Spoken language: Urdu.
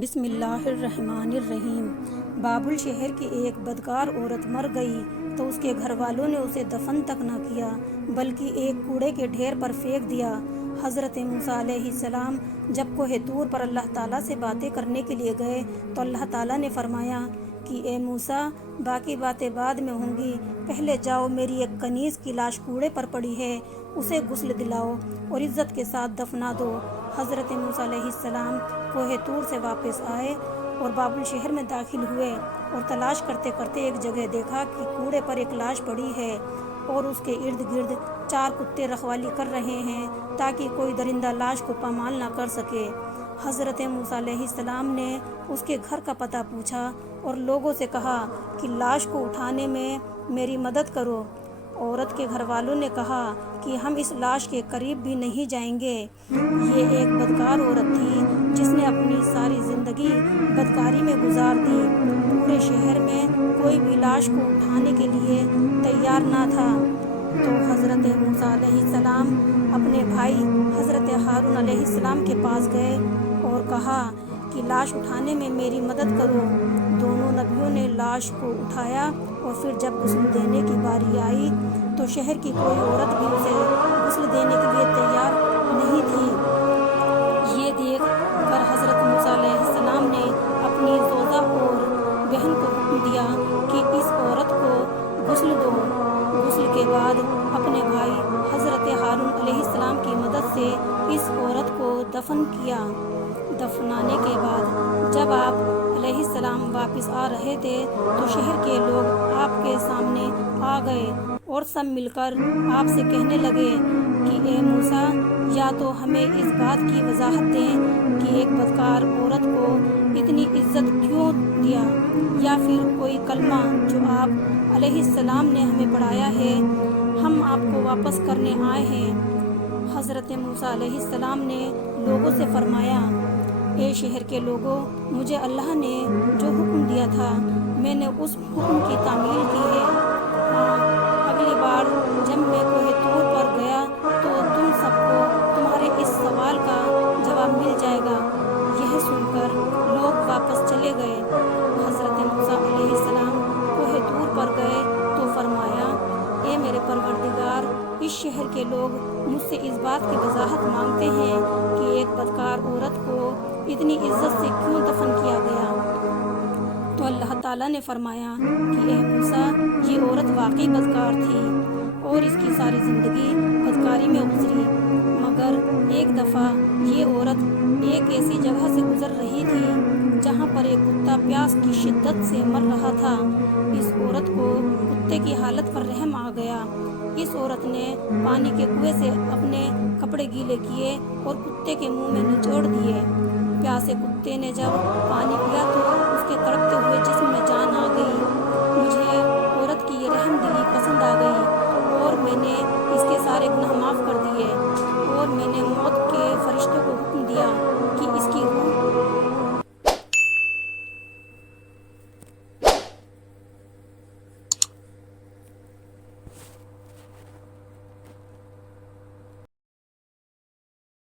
بسم اللہ الرحمن الرحیم۔ بابل شہر کی ایک بدکار عورت مر گئی تو اس کے گھر والوں نے اسے دفن تک نہ کیا بلکہ ایک کوڑے کے ڈھیر پر پھینک دیا۔ حضرت موسیٰ علیہ السلام جب کوہ طور پر اللہ تعالیٰ سے باتیں کرنے کے لیے گئے تو اللہ تعالیٰ نے فرمایا کہ اے موسیٰ، باقی باتیں بعد میں ہوں گی، پہلے جاؤ میری ایک کنیز کی لاش کوڑے پر پڑی ہے، اسے غسل دلاؤ اور عزت کے ساتھ دفنا دو۔ حضرت موسیٰ علیہ السلام کوہ طور سے واپس آئے اور بابل شہر میں داخل ہوئے اور تلاش کرتے کرتے ایک جگہ دیکھا کہ کوڑے پر ایک لاش پڑی ہے اور اس کے ارد گرد 4 کتے رکھوالی کر رہے ہیں تاکہ کوئی درندہ لاش کو پامال نہ کر سکے۔ حضرت موسیٰ علیہ السلام نے اس کے گھر کا پتہ پوچھا اور لوگوں سے کہا کہ لاش کو اٹھانے میں میری مدد کرو۔ عورت کے گھر والوں نے کہا کہ ہم اس لاش کے قریب بھی نہیں جائیں گے۔ یہ ایک بدکار عورت تھی جس نے اپنی ساری زندگی بدکاری میں گزار دی۔ پورے شہر میں کوئی بھی لاش کو اٹھانے کے لیے تیار نہ تھا۔ تو حضرت موسیٰ علیہ السلام اپنے بھائی حضرت ہارون علیہ السلام کے پاس گئے اور کہا کہ لاش اٹھانے میں میری مدد کرو۔ دونوں نبیوں نے لاش کو اٹھایا اور پھر جب غسل دینے کی باری آئی تو شہر کی کوئی عورت بھی اسے غسل دینے کے لیے تیار نہیں تھی۔ یہ دیکھ کر حضرت موسیٰ علیہ السلام نے اپنی زوجہ اور بہن کو حکم دیا کہ اس عورت کو غسل دو۔ غسل کے بعد اپنے بھائی حضرت ہارون علیہ السلام کی مدد سے اس عورت کو دفن کیا۔ دفنانے کے بعد جب آپ علیہ السلام واپس آ رہے تھے تو شہر کے لوگ آپ کے سامنے آ گئے اور سب مل کر آپ سے کہنے لگے کہ اے موسیٰ، یا تو ہمیں اس بات کی وضاحت دیں کہ ایک بدکار عورت کو اتنی عزت کیوں دیا، یا پھر کوئی کلمہ جو آپ علیہ السلام نے ہمیں پڑھایا ہے، ہم آپ کو واپس کرنے آئے ہیں۔ حضرت موسیٰ علیہ السلام نے لوگوں سے فرمایا، اے شہر کے لوگوں، مجھے اللہ نے جو حکم دیا تھا میں نے اس حکم کی تعمیل کی ہے۔ ہاں، اگلی بار جب میں کوہ طور پر گیا تو تم سب کو تمہارے اس سوال کا جواب مل جائے گا۔ یہ سن کر لوگ واپس چلے گئے۔ حضرت موسیٰ علیہ السلام کوہ طور پر گئے تو فرمایا، اے میرے پروردگار، اس شہر کے لوگ مجھ سے اس بات کی وضاحت مانگتے ہیں کہ ایک بدکار عورت کو اتنی عزت سے کیوں دفن کیا گیا؟ تو اللہ تعالیٰ نے فرمایا کہ اے موسیٰ، یہ عورت واقعی بدکار تھی اور اس کی ساری زندگی بدکاری میں گزری، مگر ایک دفعہ یہ عورت ایک ایسی جگہ سے گزر رہی تھی جہاں پر ایک کتا پیاس کی شدت سے مر رہا تھا۔ اس عورت کو کتے کی حالت پر رحم آ گیا۔ اس عورت نے پانی کے کنویں سے اپنے کپڑے گیلے کیے اور کتے کے منہ میں نچوڑ دیے۔ پیاسے کتے نے جب پانی پیا تو اس کے تڑپتے ہوئے جسم میں جان آ گئی۔ مجھے